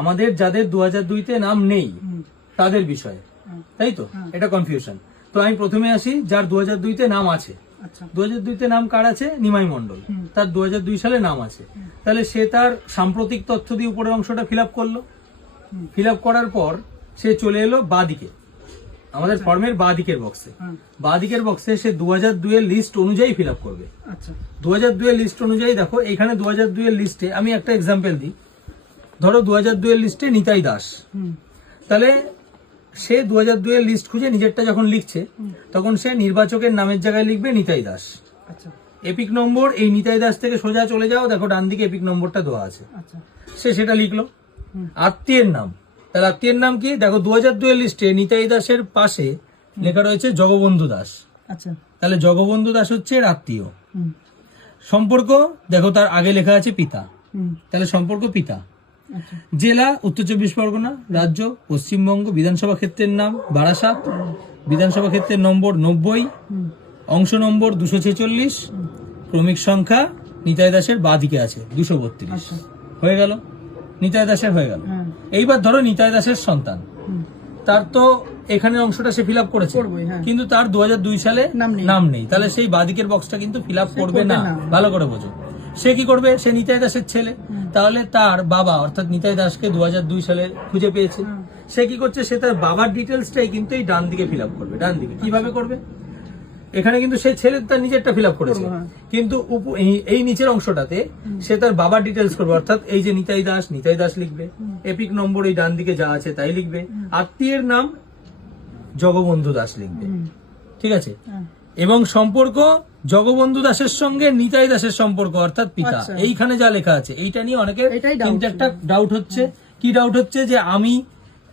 আমাদের যাদের 2002-তে নাম নেই তাদের বিষয়ে, তাই তো? এটা কনফিউশন। তো আমি প্রথমে আসি যার 2002-তে নাম আছে। 2002-তে নাম কার আছে? নিমাই মণ্ডল, তার 2002 সালে নাম আছে। তাহলে সে তার সাম্প্রতিক তথ্য দিয়ে উপরের অংশটা ফিল আপ করলো। ফিল আপ করার পর সে চলে এলো বাঁদিকে, আমাদের ফর্মের বাঁদিকের বক্সে। বাঁদিকের বক্সে সে 2002 এর লিস্ট অনুযায়ী ফিল আপ করবে। 2002 এর লিস্ট অনুযায়ী দেখো এখানে 2002 এর লিস্টে আমি একটা এক্সাম্পল দিই। ধরো 2002 এর লিস্টে নিতাই দাস, তাহলে সে 2002 এর লিস্ট খুঁজে নিজেরটা যখন লিখছে তখন সে নির্বাচকের নামের জায়গায় লিখবে নিতাই দাস। এপিক নম্বর এই নিতাই দাস থেকে সোজা চলে যাও, দেখো ডান দিকে এপিক নম্বরটা দেওয়া আছে। সে সেটা লিখলো। আত্মীয়ের নাম, তাহলে আত্মীয়ের নাম কি? দেখো 2002 এর লিস্টে নিতাই দাসের পাশে লেখা রয়েছে জগবন্ধু দাস। তাহলে জগবন্ধু দাস হচ্ছে এর আত্মীয়। সম্পর্ক দেখো তার আগে লেখা আছে পিতা, তাহলে সম্পর্ক পিতা। জেলা উত্তর 24 পরগনা, রাজ্য পশ্চিমবঙ্গ, বিধানসভা ক্ষেত্রের নাম বারাসাত, বিধানসভা ক্ষেত্রের নম্বর 90, অংশ নম্বর 246, ক্রমিক সংখ্যা নিতাই দাসের বাঁদিকে আছে 232। হয়ে গেল, নিতাই দাসের হয়ে গেল। এইবার ধরো নিতাই দাসের সন্তান, তার তো এখানে অংশটা সে ফিল আপ করেছে, কিন্তু তার 2002 সালে নাম নেই, তাহলে সেই বাঁদিকের বক্সটা কিন্তু ফিল আপ করবে না। ভালো করে বোঝো। সে কি করবে? সে নিতাই দাসের ছেলে, তাহলে তার বাবা অর্থাৎ নিতাই দাসকে 2002 সালে খুঁজে পেয়েছে। সে কি করছে? সে তার বাবার ডিটেলসটাই কিন্তু এই ডান দিকে ফিল আপ করবে। ডান দিকে কিভাবে করবে? এখানে কিন্তু সে ছেলে তার নিজেরটা ফিল আপ করেছে, কিন্তু এই নিচের অংশটাতে সে তার বাবার ডিটেলস করবে, অর্থাৎ এই যে নিতাই দাস লিখবে, এপিক নম্বর এই ডান দিকে যা আছে তাই লিখবে, আত্মীয়ের নাম জগবন্ধু দাস লিখবে। ঠিক আছে? এবং সম্পর্ক জগবন্ধু দাসের সঙ্গে নিতাই দাসের সম্পর্ক অর্থাৎ পিতা, এইখানে যা লেখা আছে এইটা নিয়ে অনেকের কিন্তু একটা ডাউট হচ্ছে। কি ডাউট হচ্ছে? যে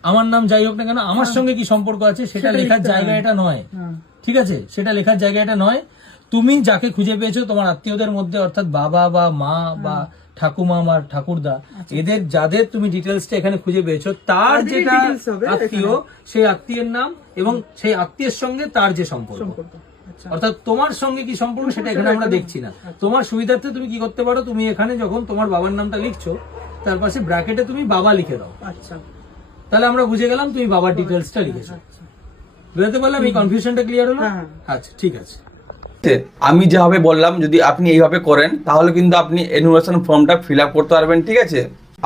আমার নাম যাই হোক না কেন আমার সঙ্গে কি সম্পর্ক আছে সেটা লেখার জায়গা এটা নয়। ঠিক আছে? সেটা লেখার জায়গা এটা নয়। তুমি যাকে খুঁজে পেয়েছো তোমার আত্মীয়দের মধ্যে অর্থাৎ বাবা বা মা বা ঠাকুমা বা ঠাকুরদা, এদের যাদের তুমি ডিটেলসটা এখানে খুঁজে পেয়েছো তার যেটা আত্মীয় সেই আত্মীয়ের নাম এবং সেই আত্মীয়ের সঙ্গে তার যে সম্পর্ক, অর্থাৎ তোমার সঙ্গে কি সম্পর্ক সেটা এখানে আমরা দেখছি না। তোমার সুবিধার্থে তুমি কি করতে পারো? তুমি এখানে যখন তোমার বাবার নামটা লিখছো তার পাশে ব্র্যাকেটে তুমি বাবা লিখে দাও। তাহলে আমরা বুঝে গেলাম তুমি বাবার ডিটেলসটা লিখেছো। বুঝতে পারলাম? এই কনফিউশনটা ক্লিয়ার হলো? আচ্ছা, ঠিক আছে। আমি যেভাবে বললাম যদি আপনি এইভাবে করেন তাহলে কিন্তু আপনি এনুমারেশন ফর্মটা ফিল আপ করতে পারবেন। ঠিক আছে?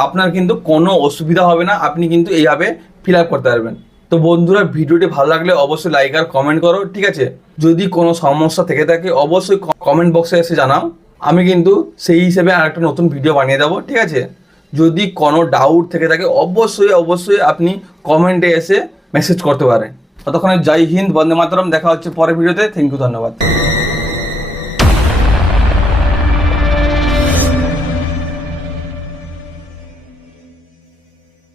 আপনার কিন্তু কোনো অসুবিধা হবে না, আপনি কিন্তু এইভাবে ফিল আপ করতে পারবেন। তো বন্ধুরা, ভিডিওটি ভালো লাগলে অবশ্যই লাইক আর কমেন্ট করো। ঠিক আছে? যদি কোনো সমস্যা থেকে থাকে অবশ্যই কমেন্ট বক্সে এসে জানাও, আমি কিন্তু সেই হিসেবে আর একটা নতুন ভিডিও বানিয়ে দেবো। ঠিক আছে? যদি কোনো ডাউট থেকে থাকে অবশ্যই আপনি কমেন্টে এসে মেসেজ করতে পারেন। ততক্ষণে জয় হিন্দ, বন্দে মাতরম। দেখা হচ্ছে পরের ভিডিওতে। থ্যাংক ইউ, ধন্যবাদ।